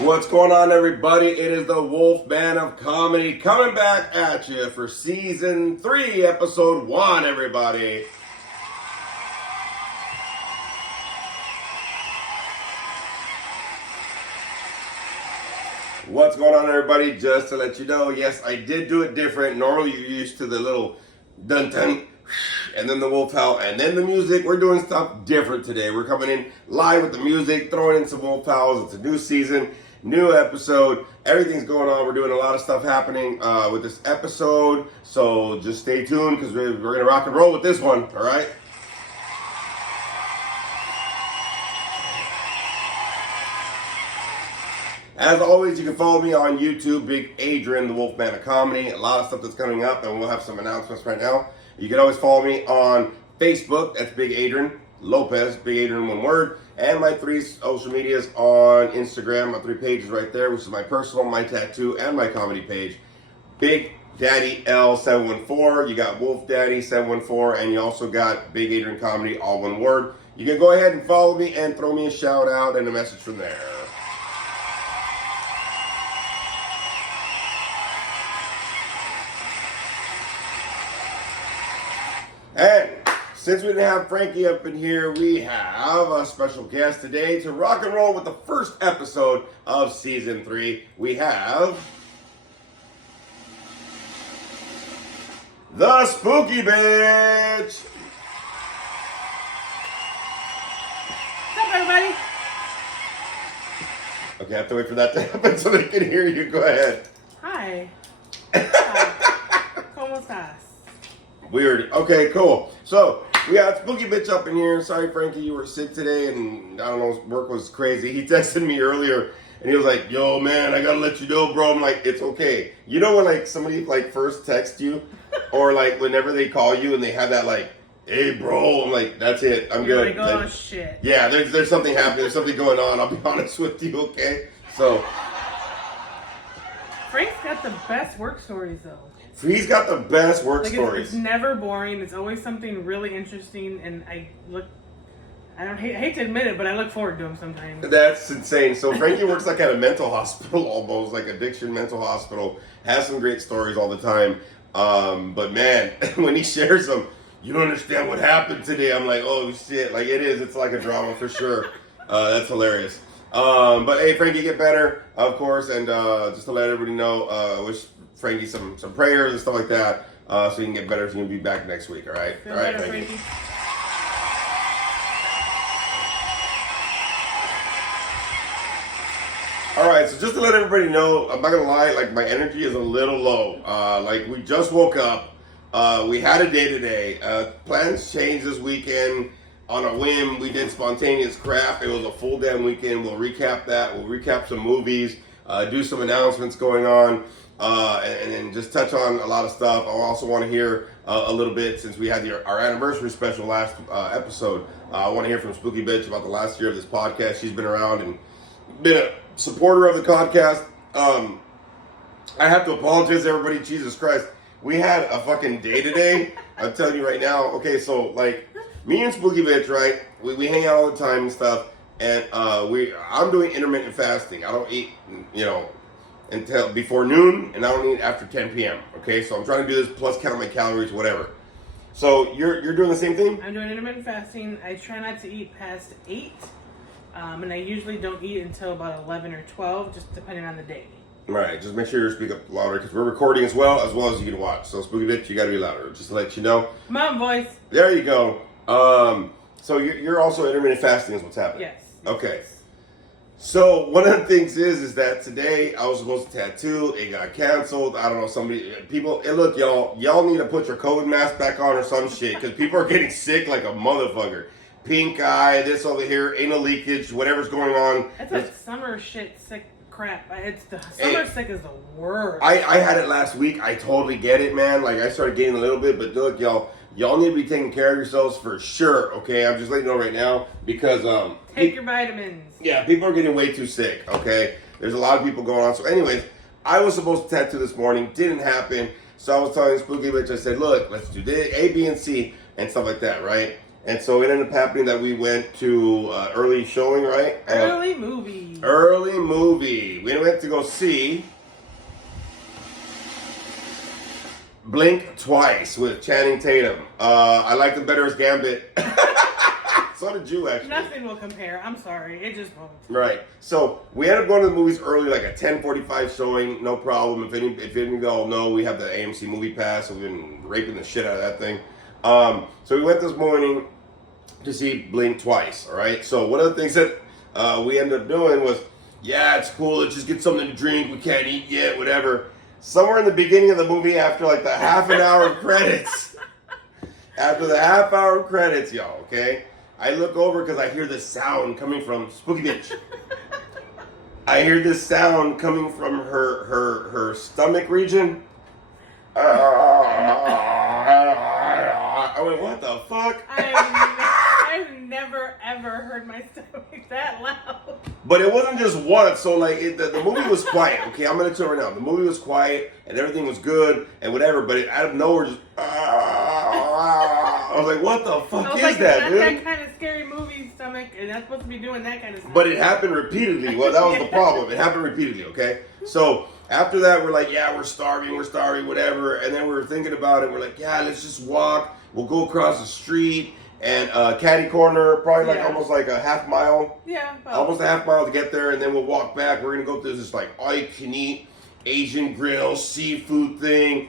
What's going on, everybody? It is the Wolfman of Comedy coming back at you for season 3, episode 1, everybody. What's going on, everybody? Just to let you know, yes, I did do it different. Normally, you're used to the little dun-dun, and then the wolf howl, and then the music. We're doing stuff different today. We're coming in live with the music, throwing in some wolf howls. It's a new season, new episode. Everything's going on. We're doing a lot of stuff happening with this episode. So just stay tuned because we're going to rock and roll with this one, all right? As always, you can follow me on YouTube, Big Adrian, the Wolfman of Comedy. A lot of stuff that's coming up, and we'll have some announcements right now. You can always follow me on Facebook. That's Big Adrian Lopez, Big Adrian, one word. And my 3 social medias on Instagram, my 3 pages right there, which is my personal, my tattoo, and my comedy page. Big Daddy L714. You got Wolf Daddy 714, and you also got Big Adrian Comedy, all one word. You can go ahead and follow me and throw me a shout out and a message from there. And since we didn't have Frankie up in here, we have a special guest today to rock and roll with the first episode of season 3. We have the Spooky Bitch. What's up, everybody? Okay, I have to wait for that to happen so they can hear you. Go ahead. Hi. Hi. ¿Cómo estás? Weird. Okay, cool. So, we got Spooky Bitch up in here. Sorry, Frankie, you were sick today, and I don't know, work was crazy. He texted me earlier, and he was like, yo, man, I gotta let you know, bro. I'm like, it's okay. You know when, like, somebody, like, first texts you, or, like, whenever they call you and they have that, like, hey, bro, I'm like, that's it. I'm You're good. like, oh, Like, shit. yeah, there's something happening. There's something going on. I'll be honest with you, okay? So, Frank's got the best work stories, though. he's got the best work Like, stories. it's never boring. It's always something really interesting, and I don't hate to admit it, but I look forward to them sometimes. That's insane. So Frankie works like at a mental hospital, almost like addiction mental hospital. Has some great stories all the time. But man, when he shares them, you don't understand what happened today. I'm like, oh shit, like it is. It's like a drama for sure. That's hilarious. But hey, Frankie, get better, of course. And just to let everybody know, wish Frankie some prayers and stuff like that, so he can get better. So he can be back next week. All right. Feel All right, better, Frankie. Frankie. All right, so just to let everybody know, I'm not gonna lie, like my energy is a little low. Like we just woke up, we had a day today. Plans changed this weekend on a whim. We did spontaneous crap. It was a full damn weekend. We'll recap that. We'll recap some movies, do some announcements going on, and then just touch on a lot of stuff. I also want to hear a little bit since we had our anniversary special last episode. I want to hear from Spooky Bitch about the last year of this podcast. She's been around and been a supporter of the podcast. I have to apologize to everybody. Jesus Christ. We had a fucking day today. I'm telling you right now. Okay, so like me and Spooky Bitch, right? We hang out all the time and stuff. And I'm doing intermittent fasting. I don't eat, until before noon, and I don't eat after 10 p.m. Okay, so I'm trying to do this plus count my calories, whatever. So you're doing the same thing? I'm doing intermittent fasting. I try not to eat past 8. And I usually don't eat until about 11 or 12, just depending on the day. Right, just make sure you speak up louder because we're recording as well as you can watch. So Spooky Bitch, you got to be louder, just to let you know. Mom voice. There you go. So you're also intermittent fasting is what's happening? Yes. Okay. So one of the things is that today I was supposed to tattoo. It got canceled. I don't know, people, hey, look, y'all need to put your COVID mask back on or some shit because people are getting sick like a motherfucker. Pink eye, this over here, anal leakage, whatever's going on. That's like summer shit, sick crap. Summer sick is the worst. I had it last week. I totally get it, man. Like I started getting a little bit, but look, y'all need to be taking care of yourselves for sure. Okay, I'm just letting you know right now because take your vitamins. Yeah, people are getting way too sick. Okay, there's a lot of people going on. So, anyways, I was supposed to tattoo this morning, didn't happen. So I was telling Spooky Bitch, I said, look, let's do this, A, B, and C, and stuff like that, right? And so it ended up happening that we went to early showing, right? Early movie. Early movie. We went to go see Blink Twice with Channing Tatum. I liked it better as Gambit. So did you, actually. Nothing will compare. I'm sorry. It just won't. Right. So we ended up going to the movies early, like a 10:45 showing, no problem. If any of you all know, we have the AMC Movie Pass, so we've been raping the shit out of that thing. So we went this morning to see Blink Twice, all right? So one of the things that we ended up doing was, yeah, it's cool, let's just get something to drink, we can't eat yet, whatever. Somewhere in the beginning of the movie, after like the half an hour of credits, y'all, okay? I look over because I hear this sound coming from Spooky Bitch. I hear this sound coming from her stomach region. I went, what the fuck? I've never ever heard my stomach that loud. But it wasn't just once. So like the movie was quiet. Okay, I'm gonna tell you right now. The movie was quiet and everything was good and whatever. But it, out of nowhere, just I was like, what the fuck is like, that, dude? That kind of scary movie stomach, and that's supposed to be doing that kind of stuff. But it happened repeatedly. Well, that was the problem. It happened repeatedly. Okay, so after that, we're like, yeah, we're starving, whatever. And then we were thinking about it. We're like, yeah, let's just walk. We'll go across the street and catty corner, probably like almost like a half mile. Yeah. Almost a half mile to get there, and then we'll walk back. We're gonna go through this like all you can eat Asian grill seafood thing.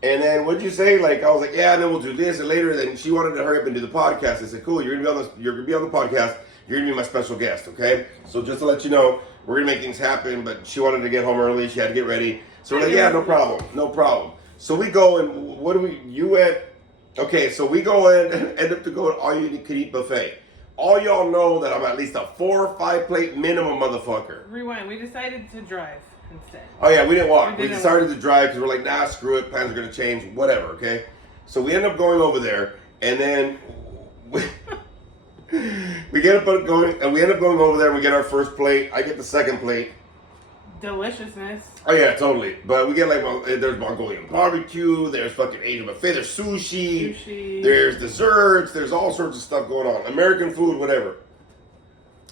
And then what'd you say? Like I was like, yeah, and then we'll do this and later. Then she wanted to hurry up and do the podcast. I said, cool, you're gonna be on the podcast. You're gonna be my special guest, okay? So just to let you know, we're gonna make things happen. But she wanted to get home early. She had to get ready. So we're like, yeah, no problem. So we go and what do we? You at? Okay, so we go in and end up to go to all you can eat buffet. All y'all know that I'm at least a 4 or 5 plate minimum motherfucker. Rewind. We decided to drive instead. Oh yeah, we didn't walk. We decided to drive because we're like, nah, screw it. Plans are gonna change. Whatever. Okay. So we end up going over there, and then we get up going, and we end up going over there. and We get our first plate. I get the second plate. Deliciousness. Oh yeah, totally. But we get like there's Mongolian barbecue, there's fucking Asian buffet, there's sushi, there's desserts, there's all sorts of stuff going on. American food, whatever.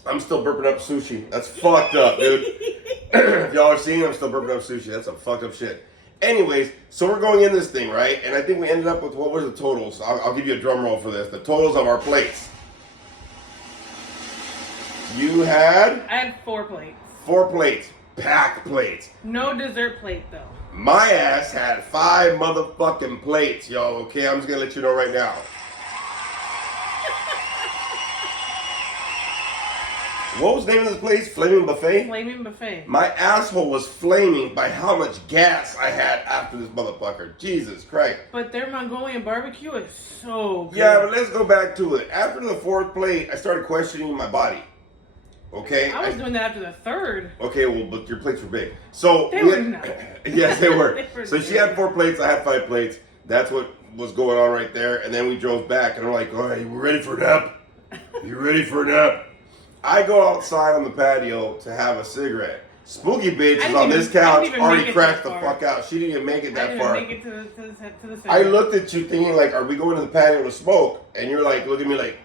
I'm still burping up sushi. That's fucked up, dude. If y'all are seeing, I'm still burping up sushi. That's some fucked up shit. Anyways, so we're going in this thing, right? And I think we ended up with, what was the totals? I'll give you a drum roll for this. The totals of our plates. You had? I had 4 plates. 4 plates. Packed plates. No dessert plate, though. My ass had 5 motherfucking plates, y'all, okay? I'm just gonna let you know right now. What was the name of this place? Flaming Buffet? Flaming Buffet. My asshole was flaming by how much gas I had after this motherfucker. Jesus Christ. But their Mongolian barbecue is so good. Yeah, but let's go back to it. After the 4th plate, I started questioning my body. Okay? I was doing that after the 3rd. Okay, well, but your plates were big. So They were not. Yes, they were. They were So she big. had 4 plates, I had 5 plates. That's what was going on right there. And then we drove back, and I'm like, all right, we're ready for a nap? You ready for a nap? I go outside on the patio to have a cigarette. Spooky bitch is on this couch, already cracked the fuck out. She didn't even make it that far. I didn't make it to the I looked at you thinking like, are we going to the patio to smoke? And you're like, look at me like,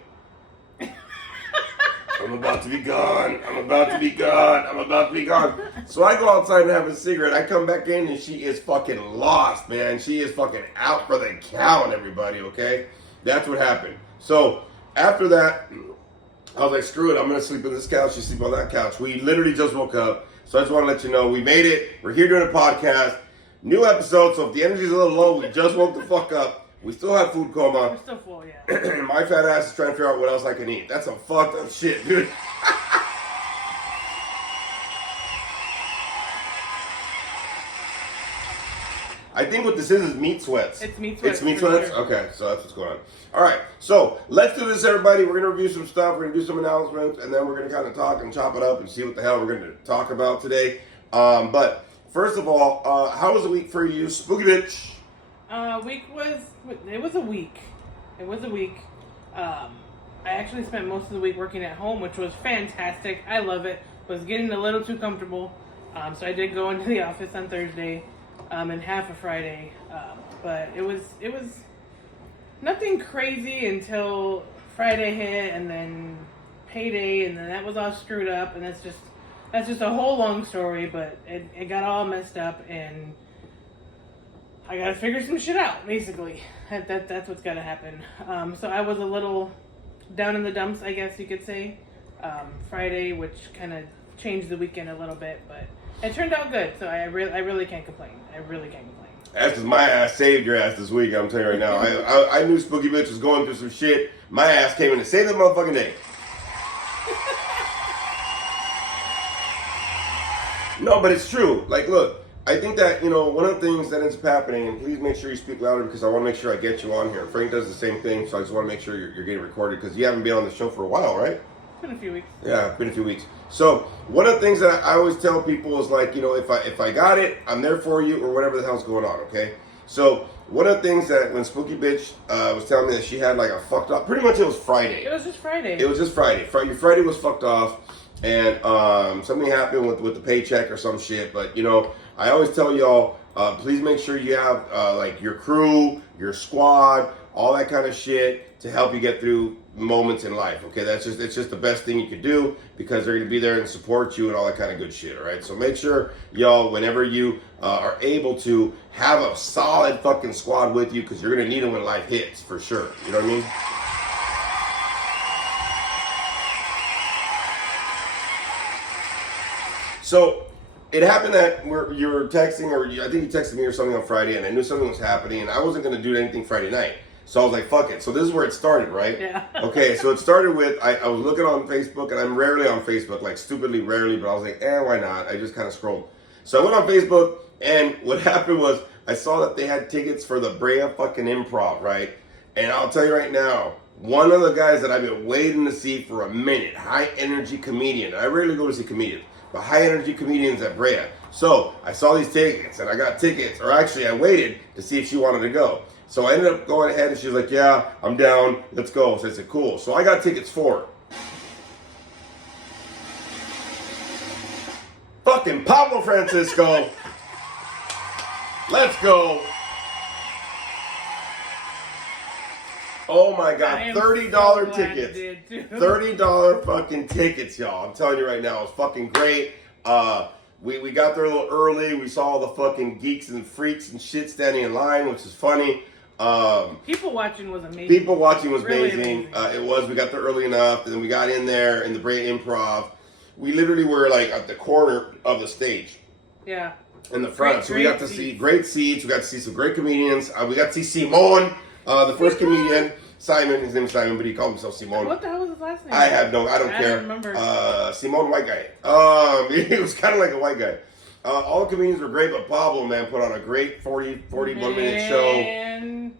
I'm about to be gone. I'm about to be gone. I'm about to be gone. So I go outside and have a cigarette. I come back in and she is fucking lost, man. She is fucking out for the count, everybody, okay? That's what happened. So after that, I was like, screw it. I'm going to sleep on this couch. You sleep on that couch. We literally just woke up. So I just want to let you know we made it. We're here doing a podcast. New episode. So if the energy's a little low, we just woke the fuck up. We still have food coma. We're still full, yeah. My fat ass is trying to figure out what else I can eat. That's some fucked up shit, dude. I think what this is meat sweats. It's meat sweats. It's meat for sweats? sure. Okay, so that's what's going on. All right, so let's do this, everybody. We're going to review some stuff. We're going to do some announcements, and then we're going to kind of talk and chop it up and see what the hell we're going to talk about today. But first of all, how was the week for you, Spooky Bitch? It was a week. I actually spent most of the week working at home, which was fantastic. I love it. Was getting a little too comfortable. So I did go into the office on Thursday, and half of Friday. But it was nothing crazy until Friday hit, and then payday, and then that was all screwed up, and that's just a whole long story. But it got all messed up, and I gotta figure some shit out. Basically, that's what's gotta happen. So I was a little down in the dumps, I guess you could say, Friday, which kind of changed the weekend a little bit, but it turned out good. So I really can't complain. I really can't complain. That's because my ass saved your ass this week, I'm telling you right now. I knew Spooky Bitch was going through some shit. My ass came in to save the motherfucking day. No, but it's true. Like, look, I think that, one of the things that ends up happening, and please make sure you speak louder because I want to make sure I get you on here. Frank does the same thing, so I just want to make sure you're getting recorded because you haven't been on the show for a while, right? It's been a few weeks. Yeah, it's been a few weeks. So one of the things that I always tell people is like, if I got it, I'm there for you or whatever the hell's going on, okay? So one of the things that when Spooky Bitch was telling me that she had like a fucked up, pretty much it was Friday. It was just Friday. It was just Friday. Friday was fucked off, and something happened with the paycheck or some shit. But I always tell y'all, please make sure you have like your crew, your squad, all that kind of shit to help you get through moments in life. Okay, it's just the best thing you could do because they're gonna be there and support you and all that kind of good shit. All right, so make sure y'all, whenever you are able to, have a solid fucking squad with you because you're gonna need them when life hits for sure. You know what I mean? So it happened that you were texting, or I think you texted me or something on Friday, and I knew something was happening, and I wasn't going to do anything Friday night. So I was like, fuck it. So this is where it started, right? Yeah. Okay, so it started with, I was looking on Facebook, and I'm rarely on Facebook, like stupidly rarely, but I was like, why not? I just kind of scrolled. So I went on Facebook, and what happened was, I saw that they had tickets for the Brea fucking Improv, right? And I'll tell you right now, one of the guys that I've been waiting to see for a minute, high energy comedian. I rarely go to see comedians, but high energy comedians at Brea. So I saw these tickets and I got tickets, or actually I waited to see if she wanted to go. So I ended up going ahead and she was like, yeah, I'm down, let's go. So I said, cool. So I got tickets for her. Fucking Pablo Francisco. Let's go. Oh my God, $30 tickets. $30 fucking tickets, y'all. I'm telling you right now, it was fucking great. We got there a little early. We saw all the fucking geeks and freaks and shit standing in line, which is funny. People watching was amazing. People watching was Really amazing. amazing. It was. We got there early enough, and then we got in there in the Brea Improv. We literally were like at the corner of the stage. Yeah. In the front. Great, so we got to see great seats. We got to see some great comedians. We got to see Simon, the first comedian. Simon, his name is Simon, but he called himself Simon. What the hell was his last name? I don't care. don't remember. Simon, white guy. He was kind of like a white guy. All the comedians were great, but Pablo, man, put on a great 41 minute show. And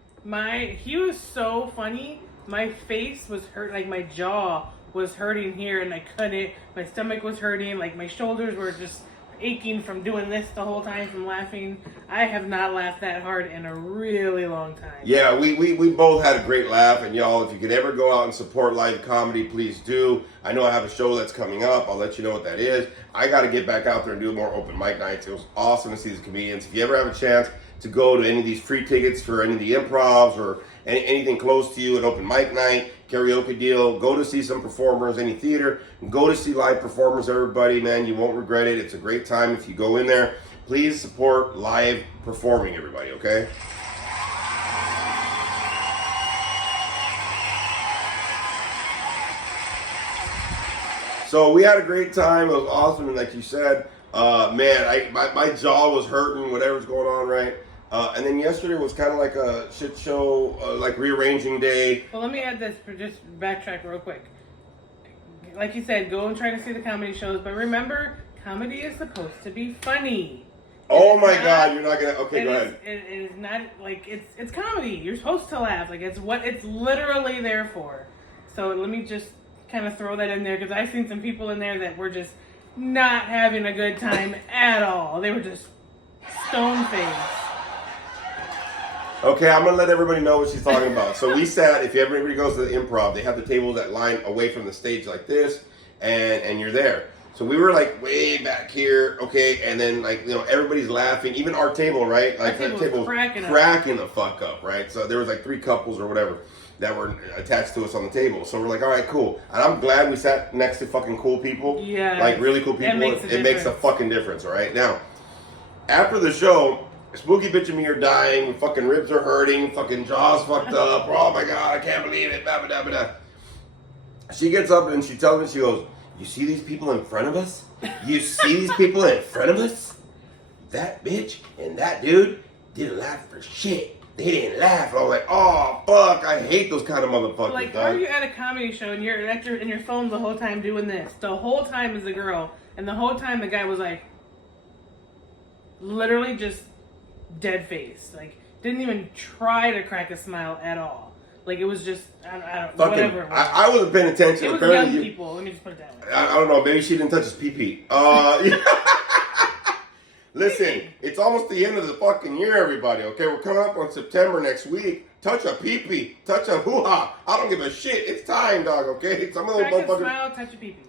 he was so funny. My face was hurt, like my jaw was hurting here, and I couldn't. My stomach was hurting, like my shoulders were just aching from doing this the whole time, from laughing. I have not laughed that hard in a really long time. Yeah, we both had a great laugh, and y'all, if you could ever go out and support live comedy, please do. I know I have a show that's coming up. I'll let you know what that is. I got to get back out there and do more open mic nights. It was awesome to see these comedians. If you ever have a chance to go to any of these free tickets for any of the improvs or anything close to you, an open mic night, karaoke deal, go to see some performers, any theater, go to see live performers, everybody, man, you won't regret it. It's a great time if you go in there. Please support live performing, everybody, okay? So we had a great time. It was awesome, and like you said, man, my jaw was hurting, whatever's going on, right? And then yesterday was kind of like a shit show, like rearranging day. Well, let me add this, for just backtrack real quick. Like you said, go and try to see the comedy shows, but remember, comedy is supposed to be funny. Oh my God, you're not gonna. Okay, go ahead. It is not like it's comedy. You're supposed to laugh. Like it's what it's literally there for. So let me just kind of throw that in there, because I've seen some people in there that were just not having a good time at all. They were just stone faced. Okay, I'm gonna let everybody know what she's talking about. So we sat. If everybody goes to the improv, they have the tables that line away from the stage like this, and you're there. So we were like way back here, okay, and then like everybody's laughing, even our table, right? Like Our table was cracking the fuck up, right? So there was like 3 couples or whatever. that were attached to us on the table. So we're like, all right, cool. And I'm glad we sat next to fucking cool people. Yeah. Like really cool people. It makes a fucking difference, all right? Now, after the show, Spooky bitch and me are dying. Fucking ribs are hurting. Fucking jaws fucked up. Oh my God, I can't believe it. Blah, blah, blah, blah. She gets up and she tells me, she goes, you see these people in front of us? You see these people in front of us? That bitch and that dude didn't laugh for shit. They didn't laugh. I was like, oh, fuck. I hate those kind of motherfuckers. Like, how are you at a comedy show and you're in your phone the whole time doing this? The whole time is the girl. And the whole time the guy was like, literally just dead face. Like, didn't even try to crack a smile at all. Like, it was just, I don't know, whatever it was. I wasn't paying attention. It was young people. Let me just put it that way. I don't know. Maybe she didn't touch his pee-pee. Listen, it's almost the end of the fucking year, everybody, okay? We're coming up on September next week. Touch a pee-pee. Touch a hoo-ha. I don't give a shit. It's time, dog, okay? Some of those motherfuckers... smile, touch a pee-pee.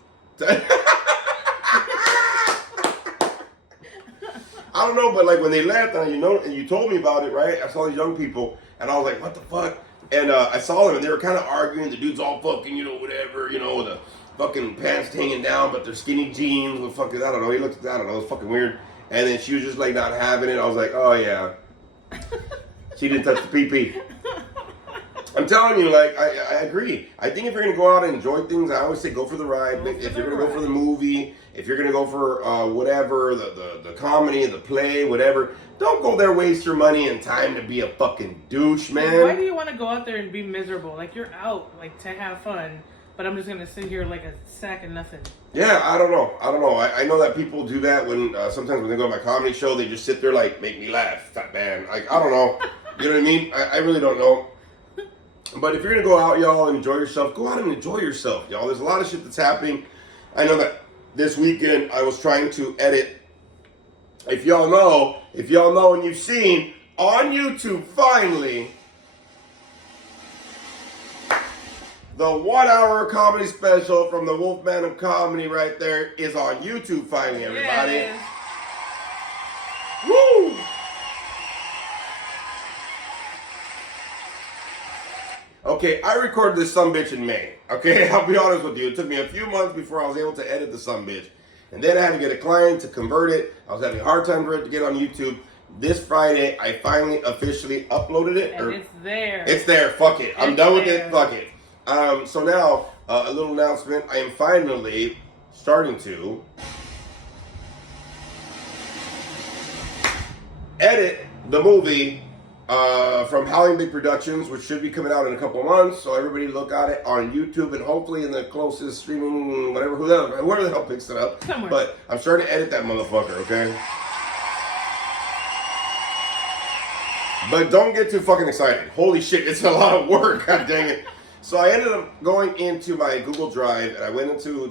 I don't know, but like when they left, and you told me about it, right? I saw these young people, and I was like, what the fuck? And I saw them, and they were kind of arguing. The dude's all fucking, whatever, the fucking pants hanging down, but they're skinny jeans with fucking, I don't know. He looked, I don't know, it was fucking weird. And then she was just like not having it. I was like, oh yeah. She didn't touch the pee-pee. I'm telling you, like, I agree. I think if you're going to go out and enjoy things, I always say go for the ride. If you're going to go for the movie, if you're going to go for whatever, the comedy, the play, whatever, don't go there, waste your money and time to be a fucking douche, man. Why do you want to go out there and be miserable? Like, you're out, like, to have fun, but I'm just going to sit here like a sack of nothing. Yeah, I don't know. I know that people do that when, sometimes when they go to my comedy show, they just sit there like, make me laugh. That man. Like, I don't know. You know what I mean? I really don't know. But if you're going to go out, y'all, and enjoy yourself, go out and enjoy yourself, y'all. There's a lot of shit that's happening. I know that this weekend I was trying to edit. If y'all know and you've seen on YouTube, finally, the 1 hour comedy special from the Wolfman of Comedy right there is on YouTube finally, everybody. Yeah, woo! Okay, I recorded this sumbitch in May. Okay, I'll be honest with you. It took me a few months before I was able to edit the sumbitch. And then I had to get a client to convert it. I was having a hard time for it to get on YouTube. This Friday, I finally officially uploaded it. And it's there. It's there. Fuck it. I'm done with it. Fuck it. So now, a little announcement. I am finally starting to edit the movie from Howling Big Productions, which should be coming out in a couple of months. So everybody look at it on YouTube and hopefully in the closest streaming, whatever, whoever the hell picks it up. Somewhere. But I'm starting to edit that motherfucker, okay? But don't get too fucking excited. Holy shit, it's a lot of work. God dang it. So I ended up going into my Google Drive and I went into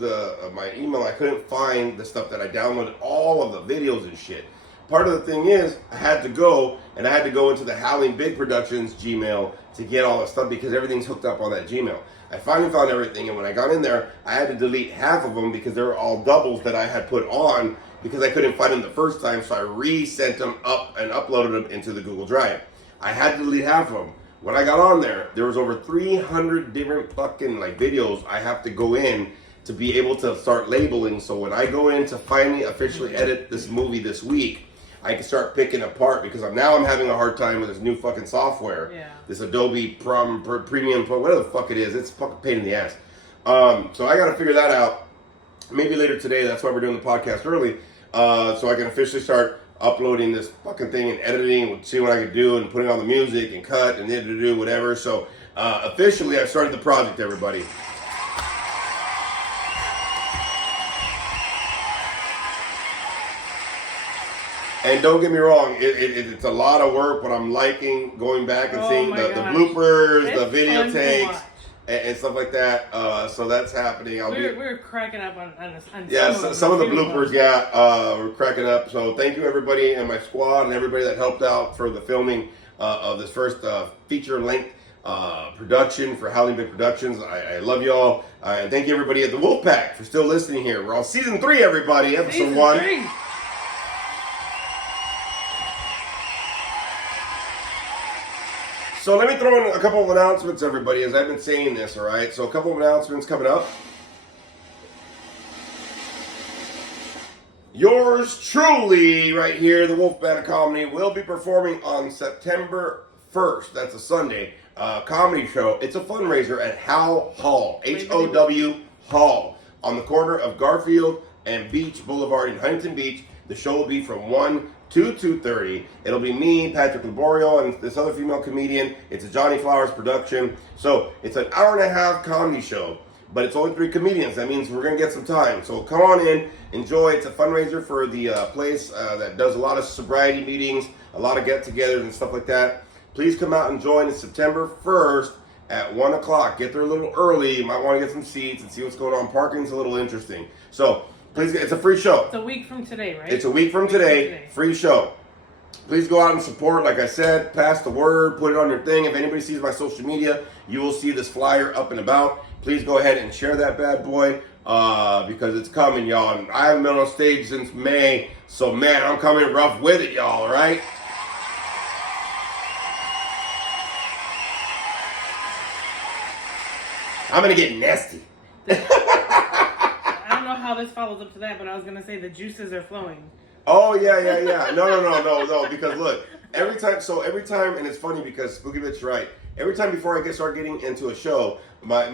my email. I couldn't find the stuff that I downloaded, all of the videos and shit. Part of the thing is, I had to go into the Howling Big Productions Gmail to get all the stuff because everything's hooked up on that Gmail. I finally found everything, and when I got in there, I had to delete half of them because they were all doubles that I had put on because I couldn't find them the first time, so I resent them up and uploaded them into the Google Drive. I had to delete half of them. When I got on there was over 300 different fucking videos I have to go in to be able to start labeling, so when I go in to finally officially edit this movie this week, I can start picking apart because I'm having a hard time with this new fucking software. Yeah. This Adobe Premium, whatever the fuck it is. It's a fucking pain in the ass. So I got to figure that out. Maybe later today. That's why we're doing the podcast early. So I can officially start uploading this fucking thing and editing, see what I can do, and putting on the music and cut and do whatever. So officially, I started the project, everybody. And don't get me wrong, it's a lot of work, but I'm liking going back and seeing the bloopers, the videotapes, and stuff like that. So that's happening. We're cracking up on some of the bloopers, we're cracking up. So thank you, everybody, and my squad, and everybody that helped out for the filming of this first feature-length production for Howling Big Productions. I love y'all. And thank you, everybody at the Wolfpack, for still listening here. We're on Season 3, everybody, Episode 1. 3. So let me throw in a couple of announcements, everybody, as I've been saying this, all right? So a couple of announcements coming up. Yours truly, right here, the Wolf Band of Comedy, will be performing on September 1st. That's a Sunday. Comedy show. It's a fundraiser at Howe Hall. H-O-W Hall. On the corner of Garfield and Beach Boulevard in Huntington Beach. The show will be from 1 to 2:30. It'll be me, Patrick Laborio, and this other female comedian. It's a Johnny Flowers production. So it's an hour and a half comedy show. But it's only 3 comedians. That means we're going to get some time. So come on in, enjoy. It's a fundraiser for the place that does a lot of sobriety meetings, a lot of get-togethers and stuff like that. Please come out and join us September 1st at 1 o'clock. Get there a little early. You might want to get some seats and see what's going on. Parking's a little interesting. So please, it's a free show. It's a week from today, right? It's a week from today. Free show. Please go out and support. Like I said, pass the word, put it on your thing. If anybody sees my social media, you will see this flyer up and about. Please go ahead and share that bad boy because it's coming, y'all. And I haven't been on stage since May, so man, I'm coming rough with it, y'all, all right? I'm going to get nasty. I don't know how this follows up to that, but I was going to say the juices are flowing. Oh, yeah. No, because look, every time, and it's funny because Spooky Bitch right. Every time before I start getting into a show, my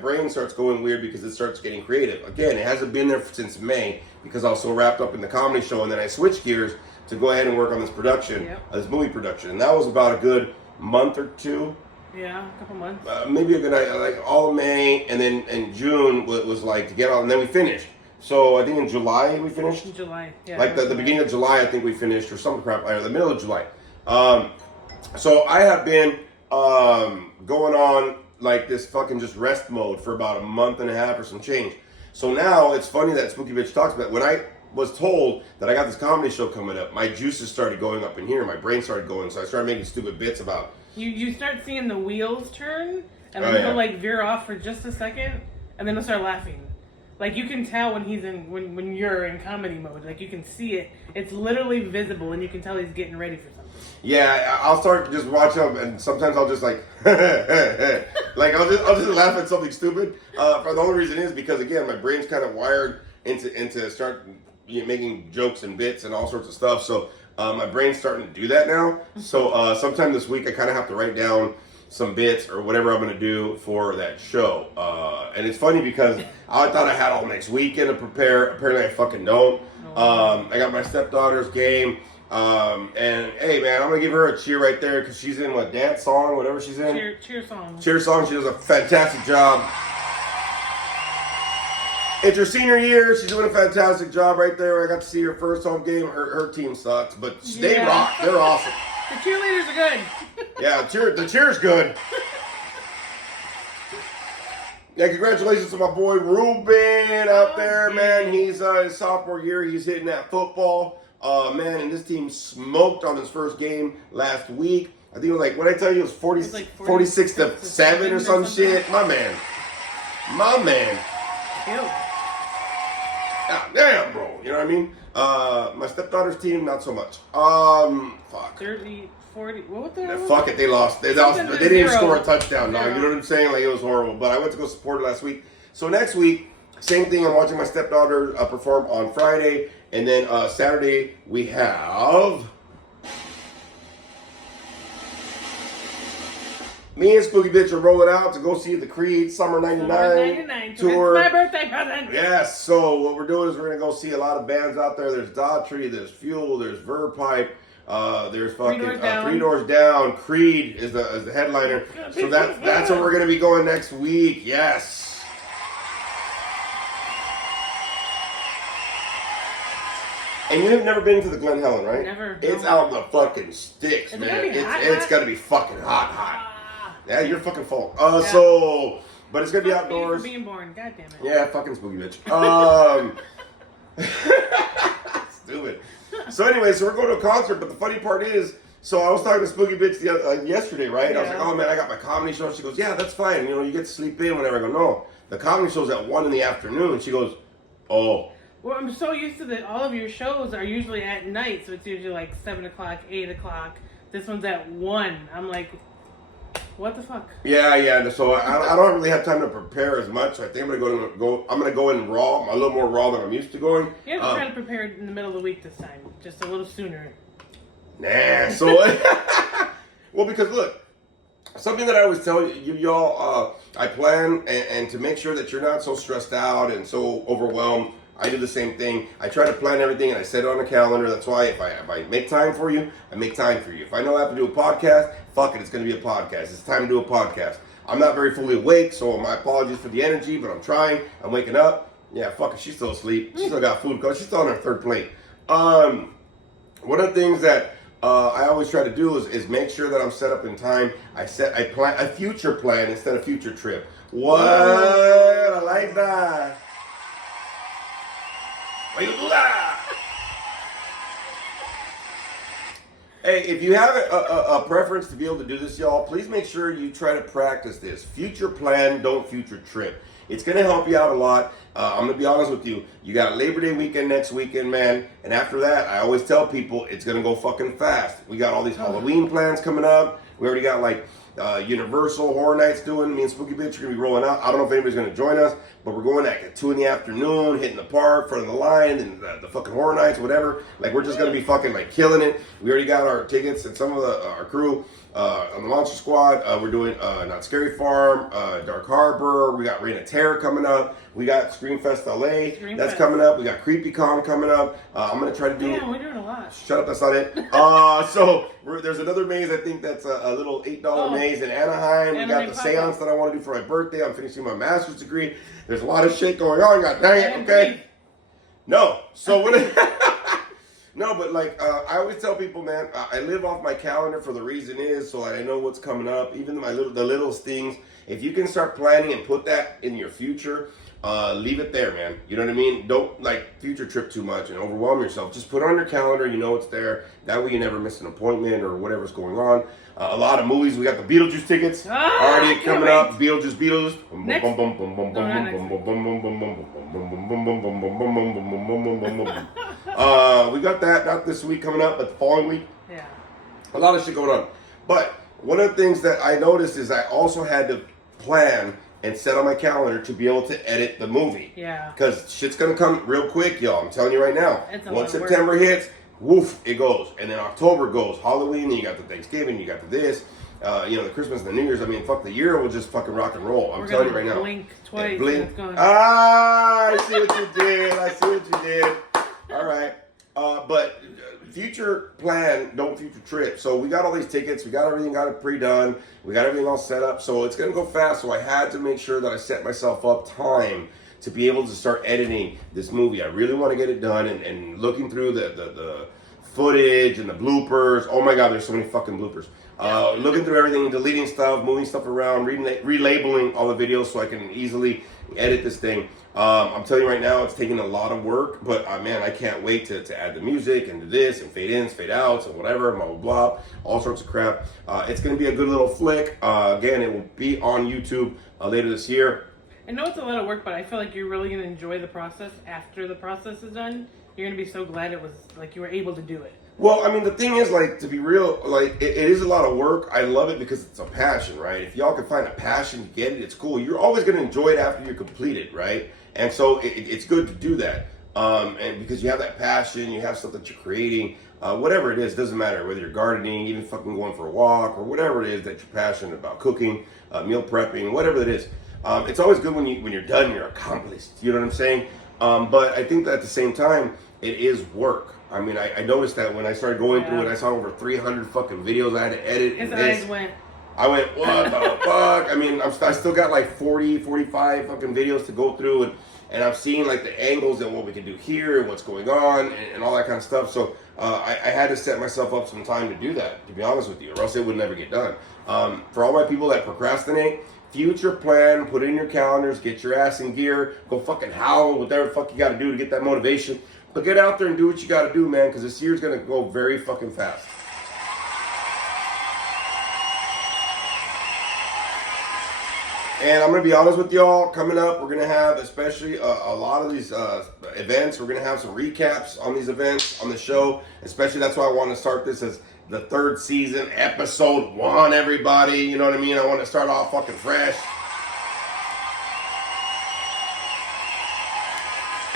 brain starts going weird because it starts getting creative. Again, it hasn't been there since May because I was so wrapped up in the comedy show, and then I switched gears to go ahead and work on this production, this movie production, and that was about a good month or two. Yeah, a couple months. Maybe a good like all of May, and then in June was like to get on, and then we finished. So I think in July we finished. In July, yeah. Like the beginning of July, I think we finished, or some crap, or the middle of July. So I have been going on like this fucking just rest mode for about a month and a half or some change. So now it's funny that Spooky Bitch talks about it. When I was told that I got this comedy show coming up, my juices started going up in here. My brain started going, so I started making stupid bits about. You start seeing the wheels turn, and then he'll like veer off for just a second, and then he'll start laughing. Like you can tell when he's when you're in comedy mode. Like you can see it. It's literally visible, and you can tell he's getting ready for something. Yeah, I'll start just watch him, and sometimes I'll just like, like I'll just laugh at something stupid. For the only reason is because again, my brain's kind of wired into start making jokes and bits and all sorts of stuff. So my brain's starting to do that now. So sometime this week, I kind of have to write down some bits or whatever I'm going to do for that show. And it's funny because I thought I had all next weekend to prepare. Apparently, I fucking don't. I got my stepdaughter's game. And hey, man, I'm gonna give her a cheer right there because she's in a dance song, whatever she's in. Cheer song. Cheer song. She does a fantastic job. It's her senior year. She's doing a fantastic job right there. I got to see her first home game. Her team sucks, but they rock. They're awesome. The cheerleaders are good. Yeah, the cheer's good. Yeah, congratulations to my boy Ruben out there, man. He's his sophomore year. He's hitting that football. Man, and this team smoked on his first game last week. I think it was like, what did I tell you? It was 46 to 7 or some shit. My man. Ew. God damn, bro. You know what I mean? My stepdaughter's team, not so much. Fuck. 30, 40. What the hell? Fuck it, they lost. They didn't even score a touchdown, dog. You know what I'm saying? Like, it was horrible. But I went to go support it last week. So next week, same thing. I'm watching my stepdaughter perform on Friday. And then Saturday, we have me and Spooky Bitch are rolling out to go see the Creed Summer 99 tour. It's my birthday present. Yes, so what we're doing is we're going to go see a lot of bands out there. There's Daughtry, there's Fuel, there's Verpipe, there's fucking Three Doors Down. Creed is the headliner. So that's where we're going to be going next week. Yes. And you've never been to the Glen Helen, right? Never. It's out in the fucking sticks, man. It's got to be fucking hot. Yeah, you're fucking full. So, but it's gonna be outdoors. For being born, God damn it. Yeah, fucking Spooky Bitch. Stupid. So anyway, so we're going to a concert, but the funny part is, so I was talking to Spooky Bitch yesterday, right? Yeah. I was like, oh man, I got my comedy show. She goes, yeah, that's fine. You know, you get to sleep in whenever. I go, no, the comedy show's at 1 in the afternoon. She goes, oh. Well, I'm so used to that all of your shows are usually at night, so it's usually like 7 o'clock, 8 o'clock. This one's at 1. I'm like, What the fuck? Yeah. So I don't really have time to prepare as much. So I think I'm gonna go in raw, a little more raw than I'm used to going. You have to try to prepare it in the middle of the week this time, just a little sooner. Nah. So well, because look. Something that I always tell y'all, I plan and to make sure that you're not so stressed out and so overwhelmed. I do the same thing. I try to plan everything and I set it on the calendar. That's why if I make time for you, I make time for you. If I know I have to do a podcast, fuck it, it's going to be a podcast. It's time to do a podcast. I'm not very fully awake, so my apologies for the energy, but I'm trying. I'm waking up. Yeah, fuck it, she's still asleep. She still got food because she's still on her third plate. One of the things that I always try to do is make sure that I'm set up in time. I plan a future plan instead of future trip. What? I like that. Why you do that? Hey, if you have a preference to be able to do this, y'all, please make sure you try to practice this. Future plan, don't future trip. It's going to help you out a lot. I'm going to be honest with you. You got a Labor Day weekend next weekend, man. And after that, I always tell people it's going to go fucking fast. We got all these Halloween plans coming up. We already got like Universal Horror Nights doing. Me and Spooky Bitch are going to be rolling out. I don't know if anybody's going to join us, but we're going at 2 in the afternoon, hitting the park, front of the line, and the fucking Horror Nights, whatever. Like, we're just going to be fucking like killing it. We already got our tickets and some of our crew. On the Monster Squad, we're doing Not Scary Farm, Dark Harbor. We got Reign of Terror coming up. We got Screamfest LA. That's coming up. We got CreepyCon coming up. I'm gonna try to do. Yeah, we're doing a lot. Shut up, that's not it. So there's another maze. I think that's a little $8 maze in Anaheim. We got the seance that I want to do for my birthday. I'm finishing my master's degree. There's a lot of shit going on. God dang it. Okay. No. So what? No, but like I always tell people, man, I live off my calendar for the reason is so I know what's coming up. Even the littlest things. If you can start planning and put that in your future, leave it there, man. You know what I mean? Don't like future trip too much and overwhelm yourself. Just put it on your calendar. You know it's there. That way you never miss an appointment or whatever's going on. A lot of movies. We got the Beetlejuice tickets already coming up. Beetlejuice. We got that not this week coming up, but the following week. Yeah. A lot of shit going on. But one of the things that I noticed is I also had to plan and set on my calendar to be able to edit the movie. Yeah. Because shit's gonna come real quick, y'all. I'm telling you right now. Once September work. hits, woof, it goes. And then October goes. Halloween, you got the Thanksgiving, you got the this. The Christmas and the New Year's. I mean, fuck, the year will just fucking rock and roll. I'm telling you right now. Blink twice. Blink. I see what you did. I see what you did. All right. But future plan, don't future trip. So we got all these tickets. We got everything got it pre-done. We got everything all set up. So it's going to go fast. So I had to make sure that I set myself up time to be able to start editing this movie. I really want to get it done and looking through the footage and the bloopers. Oh my God, there's so many fucking bloopers. Looking through everything, deleting stuff, moving stuff around, relabeling all the videos so I can easily edit this thing. I'm telling you right now, it's taking a lot of work, but man, I can't wait to add the music and do this and fade ins, fade outs, and whatever, blah, blah, blah, all sorts of crap. It's going to be a good little flick. Again, it will be on YouTube later this year. I know it's a lot of work, but I feel like you're really going to enjoy the process after the process is done. You're going to be so glad it was, like, you were able to do it. Well, I mean, the thing is, like, to be real, like, it is a lot of work. I love it because it's a passion, right? If y'all can find a passion to get it, it's cool. You're always going to enjoy it after you're completed, right? And so it's good to do that. And because you have that passion, you have stuff that you're creating, whatever it is, doesn't matter. Whether you're gardening, even fucking going for a walk, or whatever it is that you're passionate about, cooking, meal prepping, whatever it is. It's always good when you're done, you're accomplished. You know what I'm saying? But I think that at the same time, it is work. I mean, I noticed that when I started going through it, I saw over 300 fucking videos I had to edit. His eyes went. I went, what the fuck? I mean, I still got like 40, 45 fucking videos to go through, and I'm seeing like the angles and what we can do here and what's going on and all that kind of stuff. So I had to set myself up some time to do that, to be honest with you, or else it would never get done. For all my people that procrastinate, future plan, put it in your calendars, get your ass in gear, go fucking howl, whatever the fuck you got to do to get that motivation. But get out there and do what you got to do, man, because this year's going to go very fucking fast. And I'm going to be honest with y'all, coming up, we're going to have especially a lot of these events. We're going to have some recaps on these events on the show. Especially that's why I want to start this as the 3rd season, episode 1, everybody. You know what I mean? I want to start off fucking fresh.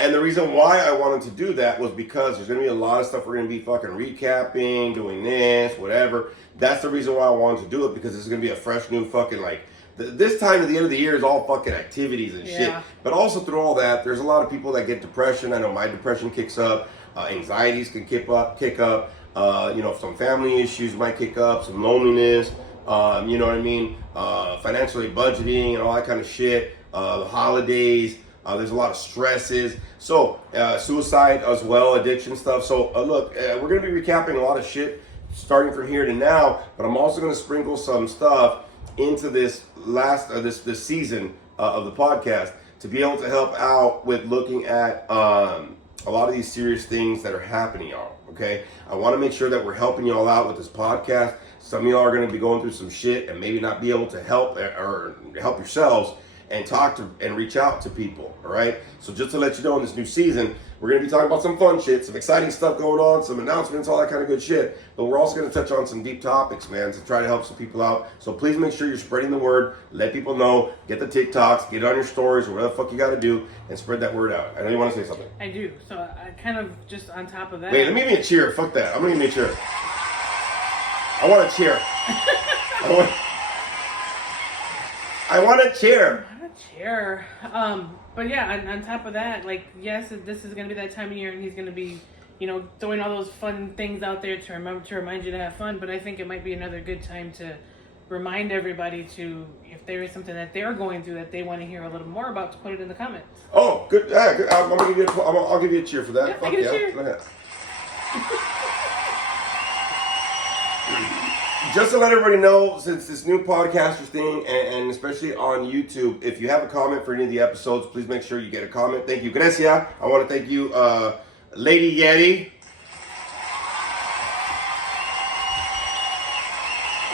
And the reason why I wanted to do that was because there's going to be a lot of stuff we're going to be fucking recapping, doing this, whatever. That's the reason why I wanted to do it, because this is going to be a fresh new fucking, like, this time at the end of the year is all fucking activities and shit. But also through all that, there's a lot of people that get depression. I know my depression kicks up. Anxieties can kick up. You know, some family issues might kick up, some loneliness. You know what I mean? Financially budgeting and all that kind of shit. The holidays. There's a lot of stresses. So, suicide as well, addiction stuff. So, look, we're going to be recapping a lot of shit starting from here to now, but I'm also going to sprinkle some stuff into this this season of the podcast to be able to help out with looking at a lot of these serious things that are happening, y'all. Okay? I want to make sure that we're helping y'all out with this podcast. Some of y'all are going to be going through some shit and maybe not be able to help or help yourselves and talk to and reach out to people, all right? So just to let you know, in this new season, we're going to be talking about some fun shit, some exciting stuff going on, some announcements, all that kind of good shit. But we're also going to touch on some deep topics, man, to try to help some people out. So please make sure you're spreading the word. Let people know. Get the TikToks. Get it on your stories or whatever the fuck you got to do and spread that word out. I know you want to say something. I do. So I kind of just on top of that. Wait, let me give me a cheer. Fuck that. I'm going to give me a cheer. I want a cheer. I want a cheer. Chair. But yeah, on top of that, like, yes, this is going to be that time of year and he's going to be, you know, throwing all those fun things out there to remind you to have fun. But I think it might be another good time to remind everybody to, if there is something that they're going through that they want to hear a little more about, to put it in the comments. Oh, good. Yeah, good. I'll give you a cheer for that. Yeah, Fuck I get a cheer. Go ahead. Just to let everybody know, since this new podcasters thing, and especially on YouTube, if you have a comment for any of the episodes, please make sure you get a comment. Thank you, Grecia. I want to thank you, Lady Yeti.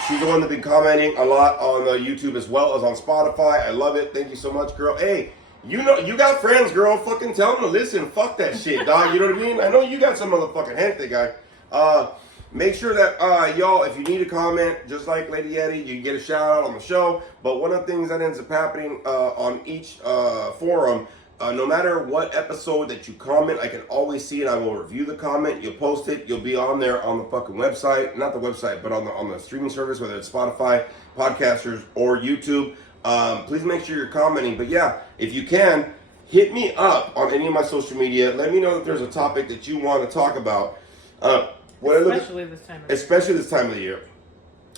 She's the one that's been commenting a lot on YouTube as well as on Spotify. I love it. Thank you so much, girl. Hey, you know, you got friends, girl. Fucking tell them to listen. Fuck that shit, dog. You know what I mean? I know you got some motherfucking gente, guy. Make sure that, y'all, if you need a comment, just like Lady Yeti, you get a shout out on the show. But one of the things that ends up happening on each forum, no matter what episode that you comment, I can always see it. I will review the comment. You'll post it. You'll be on there on the fucking website. Not the website, but on the streaming service, whether it's Spotify, Podcasters, or YouTube. Please make sure you're commenting. But yeah, if you can, hit me up on any of my social media. Let me know that there's a topic that you want to talk about. Especially this time of the year.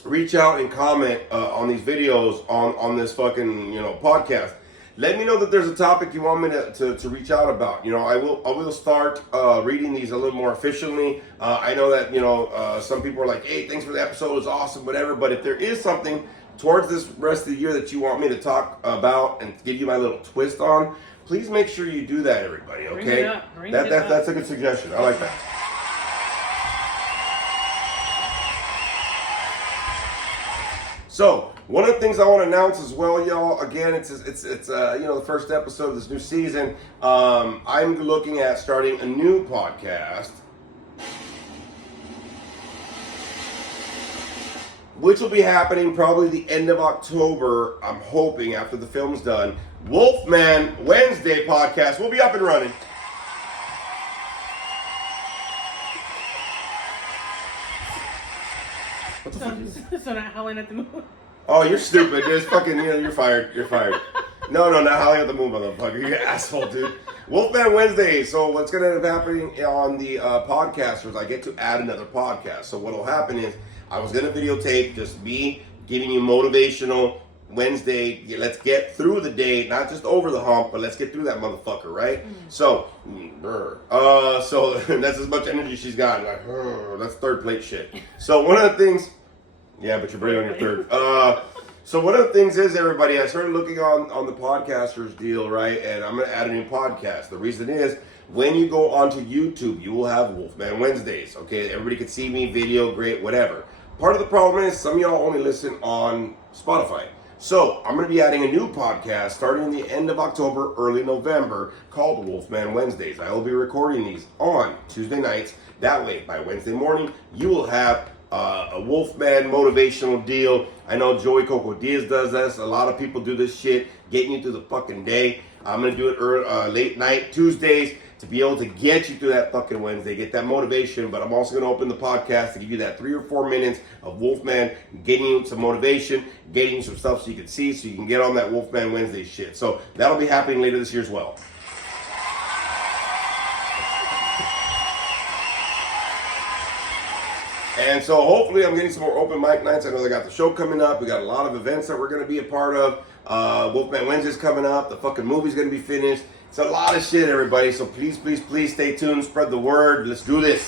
Reach out and comment on these videos on this fucking, you know, podcast. Let me know that there's a topic you want me to reach out about. You know, I will start reading these a little more efficiently. I know that, you know, some people are like, hey, thanks for the episode, it was awesome, whatever. But if there is something towards this rest of the year that you want me to talk about and give you my little twist on, please make sure you do that, everybody. Okay, Bring it up. That's a good suggestion. I like that. So, one of the things I want to announce as well, y'all, again, it's you know, the first episode of this new season. I'm looking at starting a new podcast, which will be happening probably the end of October, I'm hoping, after the film's done. Wolfman Wednesday podcast will be up and running. So not howling at the moon. Oh, you're stupid. It's fucking, you know, you're fired. You're fired. No, not howling at the moon, motherfucker. You're an asshole, dude. Wolfman Wednesday. So what's going to end up happening on the podcasters, I get to add another podcast. So what will happen is I was going to videotape just me giving you motivational Wednesday. Let's get through the day, not just over the hump, but let's get through that motherfucker, right? So that's as much energy she's got. Like, that's third plate shit. So one of the things, yeah, but you're bringing on your third. So one of the things is, everybody, I started looking on the podcasters deal, right? And I'm going to add a new podcast. The reason is, when you go onto YouTube, you will have Wolfman Wednesdays, okay? Everybody can see me, video, great, whatever. Part of the problem is some of y'all only listen on Spotify. So I'm going to be adding a new podcast starting the end of October, early November, called Wolfman Wednesdays. I will be recording these on Tuesday nights. That way, by Wednesday morning, you will have a Wolfman motivational deal. I know Joey Coco Diaz does this. A lot of people do this shit, getting you through the fucking day. I'm gonna do it late night Tuesdays to be able to get you through that fucking Wednesday, get that motivation. But I'm also gonna open the podcast to give you that 3 or 4 minutes of Wolfman, getting you some motivation, getting you some stuff so you can see, so you can get on that Wolfman Wednesday shit. So that'll be happening later this year as well. And so hopefully I'm getting some more open mic nights. I know they got the show coming up. We got a lot of events that we're going to be a part of. Wolfman Wednesday's coming up. The fucking movie's going to be finished. It's a lot of shit, everybody. So please, please, please stay tuned. Spread the word. Let's do this.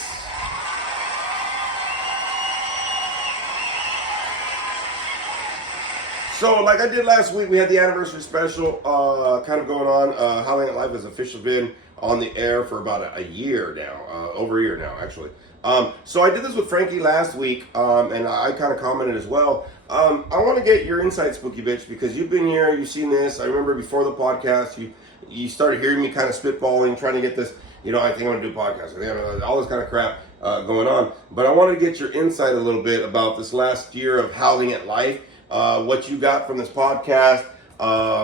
So like I did last week, we had the anniversary special kind of going on. Howling at Life has officially been on the air for about a year now. Over a year now, actually. So I did this with Frankie last week, and I kind of commented as well. I want to get your insight, Spooky Bitch, because you've been here, you've seen this. I remember before the podcast, you started hearing me kind of spitballing, trying to get this, I think I'm going to do a podcast. I think all this kind of crap going on. But I want to get your insight a little bit about this last year of Howling at Life, what you got from this podcast,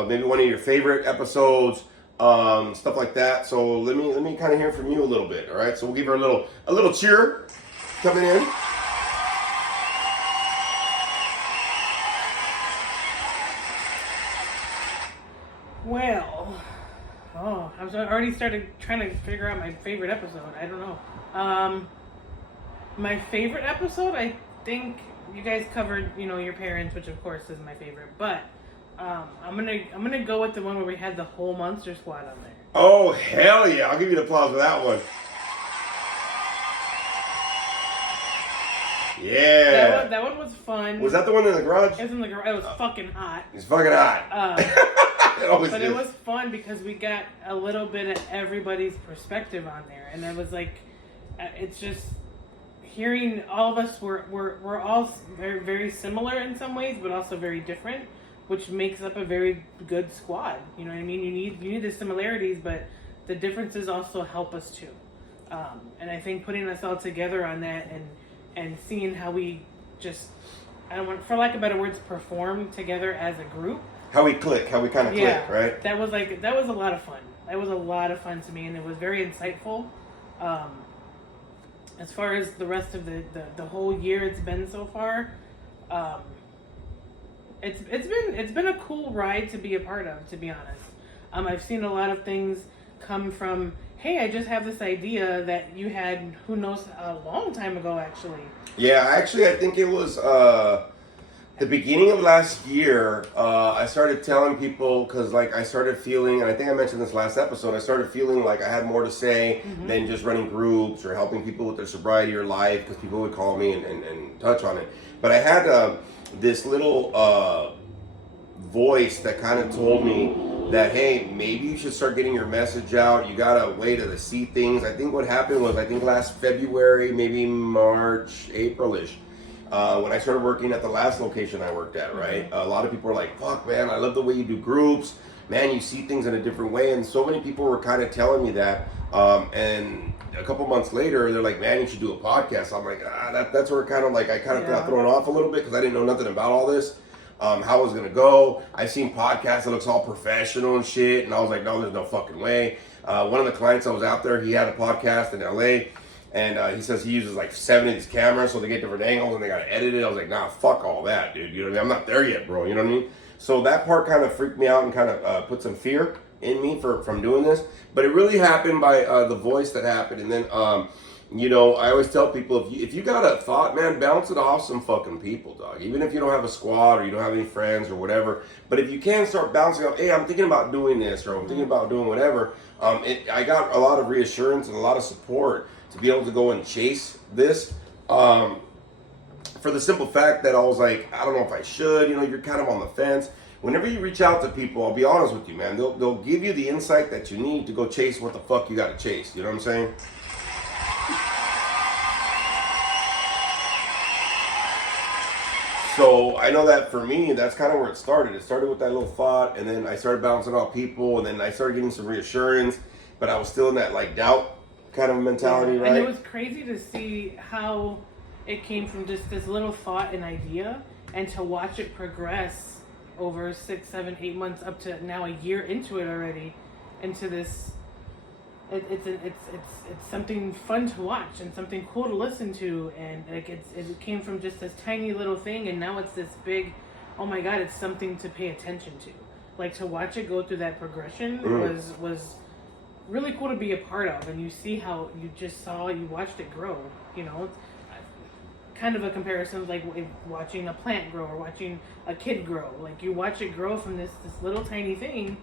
maybe one of your favorite episodes, stuff like that. So let me kind of hear from you a little bit. All right. So we'll give her a little cheer coming in. Well, I was already started trying to figure out my favorite episode. I don't know. My favorite episode, I think you guys covered, your parents, which of course is my favorite. But I'm gonna go with the one where we had the whole Monster Squad on there. Oh hell yeah! I'll give you the applause for that one. Yeah. That one was fun. Was that the one in the garage? It was in the garage. It was fucking hot. It's fucking hot. It was fun because we got a little bit of everybody's perspective on there, and it was like, it's just hearing all of us. We're all very, very similar in some ways, but also very different, which makes up a very good squad. You know what I mean? You need the similarities, but the differences also help us too. And I think putting us all together on that and seeing how we just, I don't want, for lack of better words, perform together as a group. How we click, how we kind of click, right? That was a lot of fun. That was a lot of fun to me, and it was very insightful. As far as the rest of the whole year it's been so far, it's been a cool ride to be a part of, to be honest. I've seen a lot of things come from, hey, I just have this idea that you had, who knows, a long time ago, actually. Yeah, actually, I think it was the beginning of last year. I started telling people, because I started feeling, and I think I mentioned this last episode, I started feeling like I had more to say than just running groups or helping people with their sobriety or life, because people would call me and touch on it. But I had this little voice that kind of told me that, hey, maybe you should start getting your message out. You got a way to see things. I think what happened was, last February, maybe March, April-ish, when I started working at the last location I worked at, right? A lot of people were like, fuck, man, I love the way you do groups. Man, you see things in a different way. And so many people were kind of telling me that. And a couple months later, they're like, man, you should do a podcast. I'm like, that's where I got thrown off a little bit because I didn't know nothing about all this. How it was going to go. I've seen podcasts that looks all professional and shit, and I was like, no, there's no fucking way. One of the clients I was out there, he had a podcast in LA, and he says he uses 7 of these cameras so they get different angles and they got to edit it. I was like, nah, fuck all that, dude. You know what I mean? I'm not there yet, bro. You know what I mean? So that part kind of freaked me out and kind of put some fear in me from doing this. But it really happened by the voice that happened. And then, I always tell people, if you got a thought, man, bounce it off some fucking people, dog. Even if you don't have a squad or you don't have any friends or whatever. But if you can start bouncing off, hey, I'm thinking about doing this or I'm thinking about doing whatever. I got a lot of reassurance and a lot of support to be able to go and chase this. For the simple fact that I was like, I don't know if I should. You're kind of on the fence. Whenever you reach out to people, I'll be honest with you, man. They'll give you the insight that you need to go chase what the fuck you got to chase. You know what I'm saying? So I know that for me, that's kind of where it started. It started with that little thought, and then I started bouncing off people, and then I started getting some reassurance, but I was still in that doubt kind of mentality, right? And it was crazy to see how it came from just this little thought and idea, and to watch it progress over 6, 7, 8 months up to now a year into it already, into this. It's something fun to watch and something cool to listen to, and like it came from just this tiny little thing, and now it's this big. Oh my God! It's something to pay attention to. Like to watch it go through that progression was really cool to be a part of, and you see how you watched it grow. You know, kind of a comparison like watching a plant grow or watching a kid grow. Like you watch it grow from this little tiny thing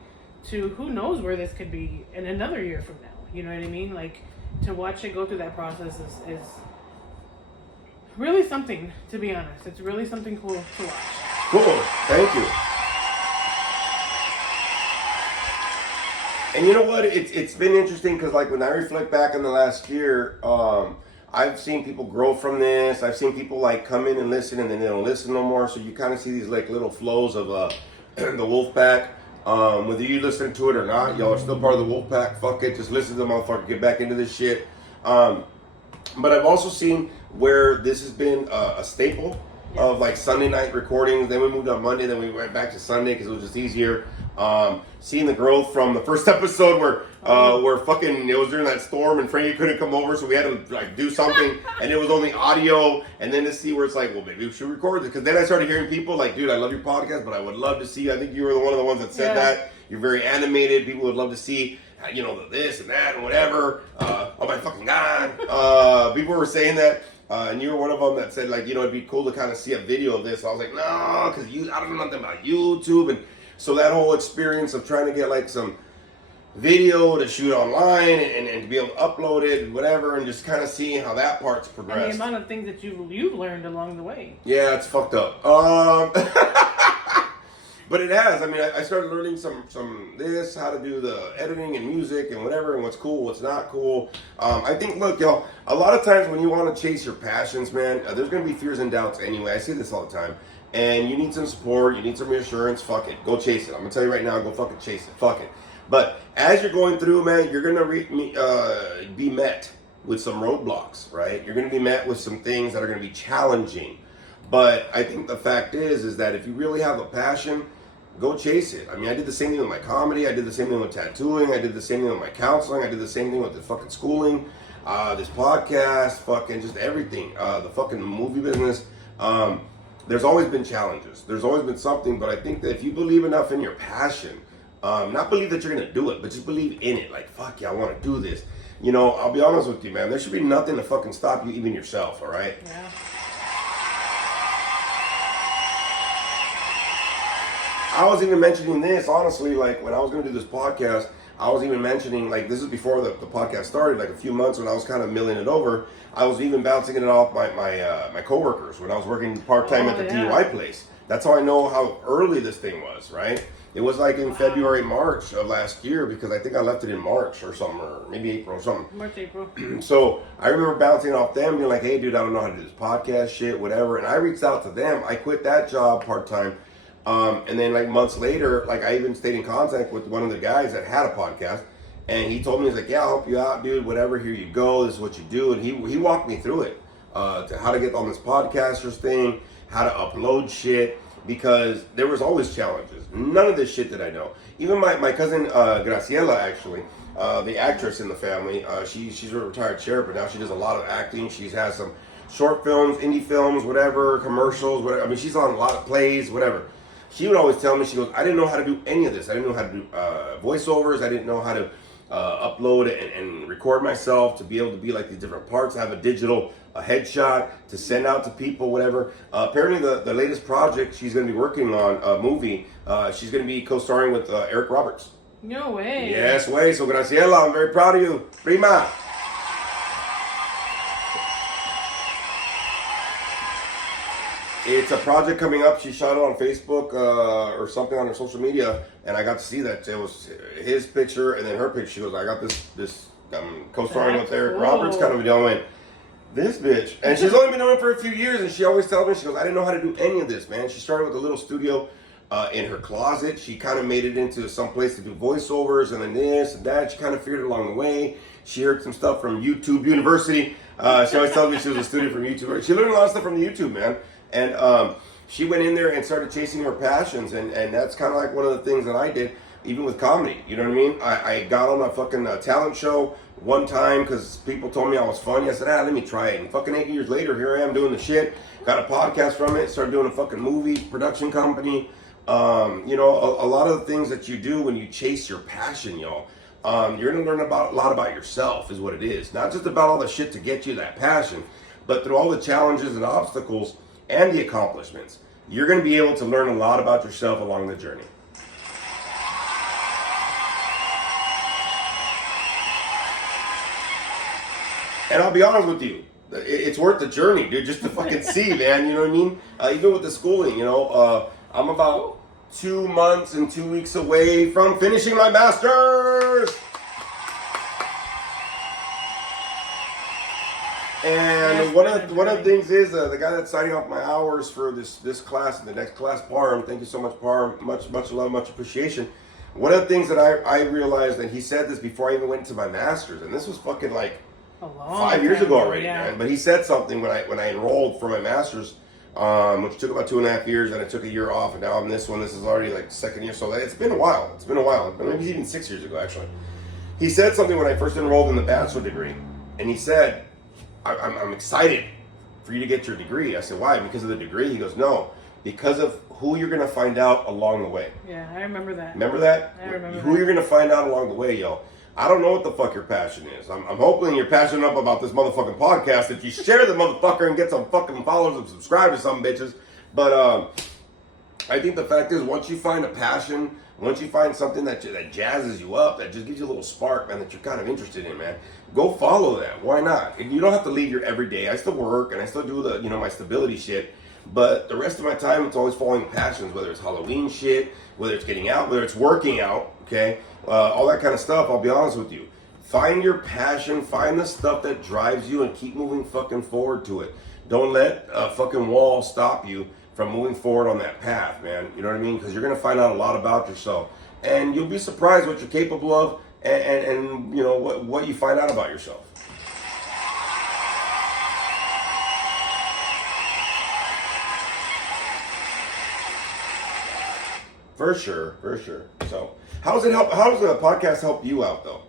to who knows where this could be in another year from now. You know what I mean? Like to watch it go through that process is really something, to be honest. It's really something cool to watch. Cool. Thank you. And you know what? It's been interesting because like when I reflect back on the last year, I've seen people grow from this. I've seen people like come in and listen and then they don't listen no more. So you kind of see these like little flows of the wolf pack. Whether you listen to it or not, y'all are still part of the wolf pack. Fuck it, just listen to the motherfucker. Get back into this shit. But I've also seen where this has been a staple of like Sunday night recordings. Then we moved on Monday. Then we went back to Sunday because it was just easier. Seeing the growth from the first episode where fucking it was during that storm and Frankie couldn't come over, so we had to like do something, and it was only audio. And then to see where it's like, well, maybe we should record this, because then I started hearing people like, dude, I love your podcast, but I would love to see. I think you were one of the ones that said that. You're very animated. People would love to see, you know, this and that and whatever. Oh my fucking God. People were saying that. And you were one of them that said, like, you know, it'd be cool to kind of see a video of this. I was like, no, because I don't know nothing about YouTube. And so that whole experience of trying to get, like, some video to shoot online and to be able to upload it and whatever, and just kind of seeing how that part's progressed. And the amount of things that you've learned along the way. Yeah, it's fucked up. But it has. I mean, I started learning some how to do the editing and music and whatever, and what's cool, what's not cool. I think, look, y'all, a lot of times when you want to chase your passions, man, there's going to be fears and doubts anyway. I say this all the time. And you need some support, you need some reassurance, fuck it. Go chase it. I'm going to tell you right now, go fucking chase it. Fuck it. But as you're going through, man, you're going to be met with some roadblocks, right? You're going to be met with some things that are going to be challenging. But I think the fact is that if you really have a passion, go chase it. I mean, I did the same thing with my comedy. I did the same thing with tattooing. I did the same thing with my counseling. I did the same thing with the fucking schooling, this podcast, fucking just everything, the fucking movie business. There's always been challenges. There's always been something. But I think that if you believe enough in your passion, not believe that you're going to do it, but just believe in it. Like, fuck yeah, I want to do this. You know, I'll be honest with you, man. There should be nothing to fucking stop you, even yourself, all right? Yeah. I was even mentioning this, honestly, like when I was going to do this podcast, I was even mentioning, like this is before the podcast started, like a few months when I was kind of milling it over, I was even bouncing it off my coworkers when I was working part-time at the DUI place. That's how I know how early this thing was, right? It was like in February, March of last year, because I think I left it in March or something, or maybe April or something. March, April. So I remember bouncing off them, being like, hey dude, I don't know how to do this podcast shit, whatever. And I reached out to them. I quit that job part-time. And then like months later, like I even stayed in contact with one of the guys that had a podcast, and he told me, he's like, yeah, I'll help you out, dude, whatever, here you go, this is what you do. And he walked me through it, to how to get on this podcasters thing, how to upload shit, because there was always challenges. None of this shit that I know. Even my cousin, Graciela, actually, the actress in the family, she's a retired sheriff, but now she does a lot of acting. She has some short films, indie films, whatever, commercials, whatever. I mean, she's on a lot of plays, whatever. She would always tell me, she goes, I didn't know how to do any of this. I didn't know how to do voiceovers. I didn't know how to upload and record myself to be able to be like these different parts. I have a digital headshot to send out to people, whatever. Apparently the latest project she's going to be working on, a movie, she's going to be co-starring with Eric Roberts. No way. Yes, way. So Graciela, I'm very proud of you. Prima. It's a project coming up. She shot it on Facebook or something on her social media, and I got to see that it was his picture and then her picture. She goes, I got this co-starring with Eric Roberts kind of a deal. I went, this bitch. And she's only been doing it for a few years, and she always tells me, she goes, I didn't know how to do any of this, man. She started with a little studio in her closet. She kind of made it into some place to do voiceovers and then this and that. She kind of figured it along the way. She heard some stuff from YouTube University. She always tells me she was a student from YouTube. She learned a lot of stuff from the YouTube, man. And she went in there and started chasing her passions. And that's kind of like one of the things that I did, even with comedy. You know what I mean? I got on a fucking talent show one time because people told me I was funny. I said, let me try it. And fucking 8 years later, here I am doing the shit. Got a podcast from it. Started doing a fucking movie production company. You know, a lot of the things that you do when you chase your passion, y'all, you're going to learn a lot about yourself is what it is. Not just about all the shit to get you that passion, but through all the challenges and obstacles and the accomplishments, you're going to be able to learn a lot about yourself along the journey. And I'll be honest with you, it's worth the journey, dude, just to fucking see, man, you know what I mean? Even with the schooling, you know, I'm about 2 months and 2 weeks away from finishing my master's. And one of the things is the guy that's signing off my hours for this class and the next class, Parham. Thank you so much, Parham. Much love, much appreciation. One of the things that I realized, and he said this before I even went into my master's, and this was fucking like 5 years ago already, man. But he said something when I enrolled for my master's, which took about 2.5 years, and I took a year off, and now I'm this one. This is already like second year, so it's been a while. Maybe even 6 years ago, actually. He said something when I first enrolled in the bachelor degree, and he said, I'm excited for you to get your degree. I said, why? Because of the degree? He goes, no, because of who you're going to find out along the way. Yeah, I remember that. Remember that? I remember who you're going to find out along the way, yo. I don't know what the fuck your passion is. I'm hoping you're passionate enough about this motherfucking podcast that you share the motherfucker and get some fucking followers and subscribe to some bitches. But I think the fact is, once you find a passion, once you find something that jazzes you up, that just gives you a little spark, man, that you're kind of interested in, man, go follow that. Why not? And you don't have to leave your everyday. I still work and I still do the, you know, my stability shit. But the rest of my time, it's always following passions, whether it's Halloween shit, whether it's getting out, whether it's working out, okay? All that kind of stuff, I'll be honest with you. Find your passion, find the stuff that drives you, and keep moving fucking forward to it. Don't let a fucking wall stop you from moving forward on that path, man. You know what I mean? Because you're going to find out a lot about yourself. And you'll be surprised what you're capable of and you know, what you find out about yourself. For sure. So, how does the podcast help you out, though?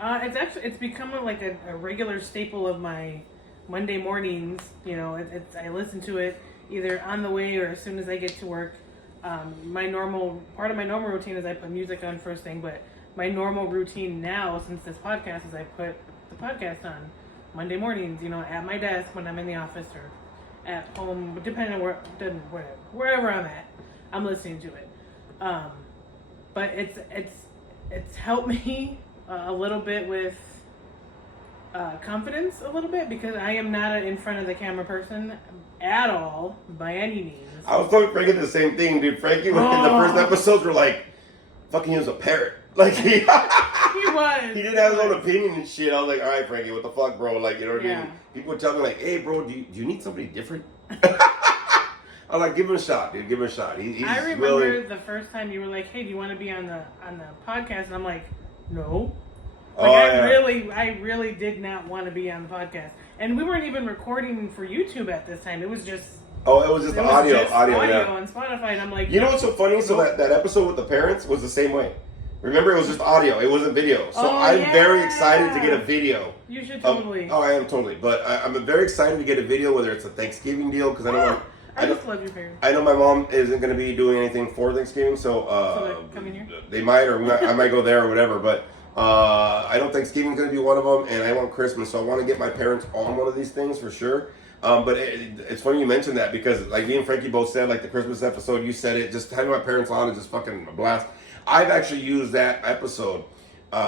It's become like a regular staple of my Monday mornings. You know, I listen to it either on the way or as soon as I get to work. Part of my normal routine is I put music on first thing, but my normal routine now, since this podcast, is I put the podcast on Monday mornings. You know, at my desk when I'm in the office or at home, depending on wherever I'm at, I'm listening to it. But it's helped me a little bit with confidence a little bit, because I am not an in front of the camera person at all by any means. I was telling Frankie the same thing, dude. Frankie, in the first episodes, were like, fucking he was a parrot. Like, he was. He didn't have his own opinion and shit. I was like, all right, Frankie, what the fuck, bro? Like, you know what I mean? People would tell me, like, hey, bro, do you need somebody different? I'm like, give him a shot, dude. Give him a shot. He's I remember willing. the first time you were like, hey, do you want to be on the podcast? And I'm like, no. I really did not want to be on the podcast. And we weren't even recording for YouTube at this time. It was just... Oh, it was just audio yeah. on Spotify. And I'm like... You know what's so funny? So that episode with the parents was the same way. Remember, it was just audio. It wasn't video. So I'm very excited to get a video. You should totally. I am totally. But I'm very excited to get a video, whether it's a Thanksgiving deal, because I just love your parents. I know my mom isn't going to be doing anything for Thanksgiving, so coming here? They might, or I might go there or whatever, but I know Thanksgiving's going to be one of them, and I want Christmas, so I want to get my parents on one of these things for sure. But it's funny you mentioned that, because like me and Frankie both said, like the Christmas episode, you said it, just having my parents on is just fucking a blast. I've actually used that episode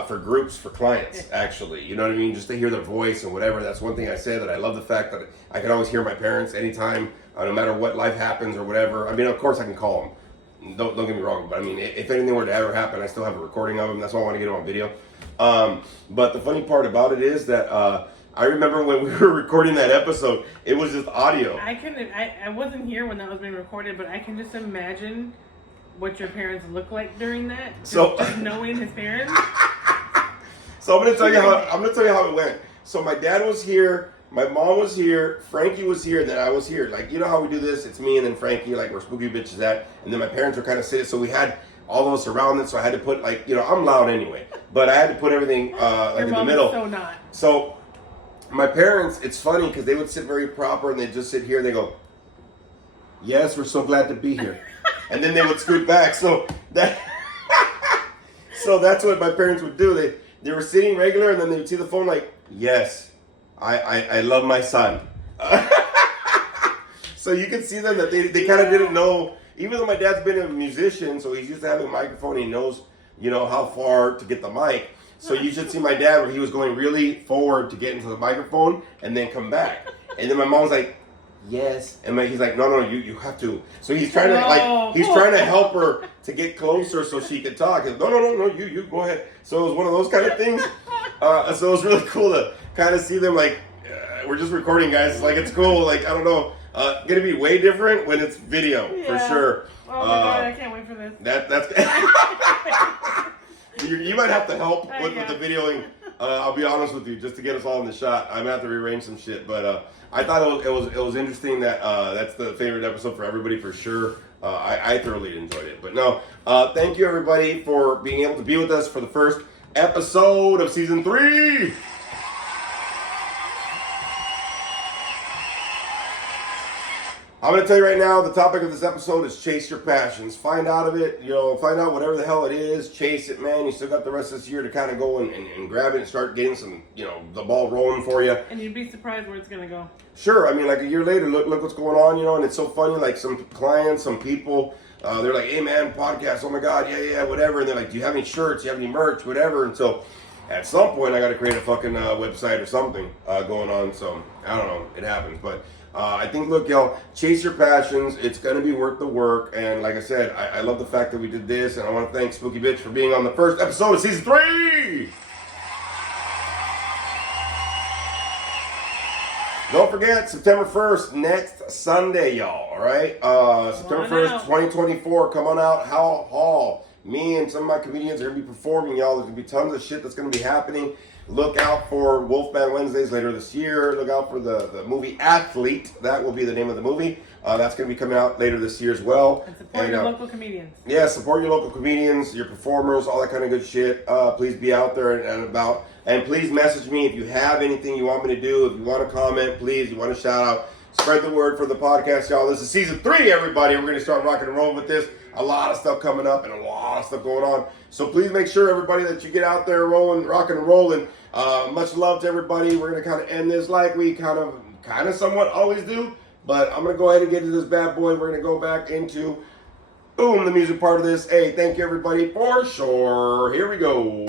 for groups, for clients, actually. You know what I mean? Just to hear their voice and whatever. That's one thing I say, that I love the fact that I can always hear my parents anytime, no matter what life happens or whatever. I mean, of course I can call them. Don't get me wrong. But I mean, if anything were to ever happen, I still have a recording of them. That's why I want to get them on video. But the funny part about it is that I remember when we were recording that episode, it was just audio. I wasn't here when that was being recorded, but I can just imagine what your parents look like during that? So- just knowing his parents. So I'm gonna tell you how it went. So my dad was here, my mom was here, Frankie was here, then I was here. Like, you know how we do this? It's me and then Frankie, like where Spooky Bitch is at, and then my parents were kind of sitting. So we had all of us around it. So I had to put like, you know, I'm loud anyway, but I had to put everything like Your in the mom middle. is so not. So my parents, it's funny because they would sit very proper and they just sit here and they go, "Yes, we're so glad to be here," and then they would scoot back. So that's what my parents would do. They were sitting regular and then they would see the phone like, "Yes, I love my son." So you can see them that they kind of didn't know. Even though my dad's been a musician, so he's used to having a microphone. He knows, you know, how far to get the mic. So you should see my dad where he was going really forward to get into the microphone and then come back. And then my mom's like, "Yes," and he's like, "No, you have to." So he's trying to he's trying to help her to get closer so she could talk. He's, no, you go ahead. So it was one of those kind of things. So it was really cool to kind of see them like, we're just recording, guys. Like, it's cool. Like, I don't know. Gonna be way different when it's video for sure. Oh my god, I can't wait for this. That's you might have to help with the videoing. I'll be honest with you, just to get us all in the shot. I'm gonna have to rearrange some shit, but I thought it was interesting that that's the favorite episode for everybody for sure. I thoroughly enjoyed it. But no, thank you everybody for being able to be with us for the first episode of season 3. I'm going to tell you right now, the topic of this episode is chase your passions. Find out of it, find out whatever the hell it is. Chase it, man. You still got the rest of this year to kind of go and grab it and start getting some, the ball rolling for you. And you'd be surprised where it's going to go. Sure. I mean, like a year later, look what's going on, and it's so funny. Like some clients, some people, they're like, "Hey, man, podcast. Oh, my God. Yeah, whatever." And they're like, "Do you have any shirts? Do you have any merch? Whatever." And so at some point, I got to create a fucking website or something going on. So I don't know. It happens. But I think, look, y'all, chase your passions. It's going to be worth the work. And like I said, I love the fact that we did this. And I want to thank Spooky Bitch for being on the first episode of season 3. Don't forget, September 1st, next Sunday, y'all, all right? September 1st, 2024, come on out, Howell Hall. Me and some of my comedians are going to be performing, y'all. There's going to be tons of shit that's going to be happening. Look out for Wolfman Wednesdays later this year. Look out for the movie Athlete. That will be the name of the movie. That's going to be coming out later this year as well. And support your local comedians. Yeah, support your local comedians, your performers, all that kind of good shit. Please be out there and about. And please message me if you have anything you want me to do. If you want to comment, please. You want to shout out. Spread the word for the podcast, y'all. This is season 3, everybody. We're going to start rocking and rolling with this. A lot of stuff coming up and a lot of stuff going on. So please make sure, everybody, that you get out there rolling, rocking and rolling. Much love to everybody. We're going to kind of end this like we kind of somewhat always do. But I'm going to go ahead and get to this bad boy. We're going to go back into, boom, the music part of this. Hey, thank you, everybody, for sure. Here we go.